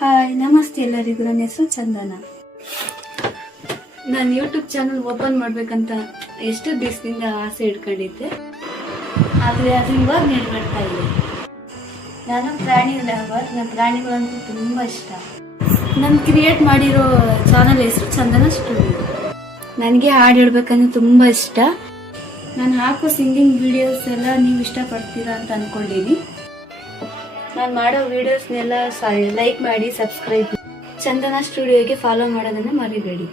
Hi ನಮಸ್ತೆ ಎಲ್ಲರಿಗೂ. ನನ್ನ ಹೆಸರು ಚಂದನ. ನಾನು ಯೂಟ್ಯೂಬ್ ಚಾನಲ್ ಓಪನ್ ಮಾಡ್ಬೇಕಂತ ಎಷ್ಟು ದಿವಸದಿಂದ ಆಸೆ ಇಟ್ಕೊಂಡಿದ್ದೆ, ಆದರೆ ಅದು ಇವಾಗ ನೆರವೇರ್ತಾ ಇದೆ. ನಾನು ಪ್ರಾಣಿ ಲವರ್. ನನ್ನ ಪ್ರಾಣಿಗಳಂತೂ ತುಂಬ ಇಷ್ಟ. ನಾನು ಕ್ರಿಯೇಟ್ ಮಾಡಿರೋ ಚಾನಲ್ ಹೆಸರು ಚಂದನ ಸ್ಟುಡಿಯೋ. ನನಗೆ ಹಾಡು ಹೇಳ್ಬೇಕಂದ್ರೆ ತುಂಬ ಇಷ್ಟ. ನಾನು ಹಾಕೋ ಸಿಂಗಿಂಗ್ ವಿಡಿಯೋಸ್ ಎಲ್ಲ ನೀವು ಇಷ್ಟಪಡ್ತೀರಾ ಅಂತ ಅಂದ್ಕೊಂಡಿದ್ದೀನಿ. ನಾನು ಮಾಡೋ ವಿಡಿಯೋಸ್ನೆಲ್ಲ ಲೈಕ್ ಮಾಡಿ, ಸಬ್ಸ್ಕ್ರೈಬ್. ಚಂದನ ಸ್ಟುಡಿಯೋಗೆ ಫಾಲೋ ಮಾಡೋದನ್ನು ಮರಿಬೇಡಿ.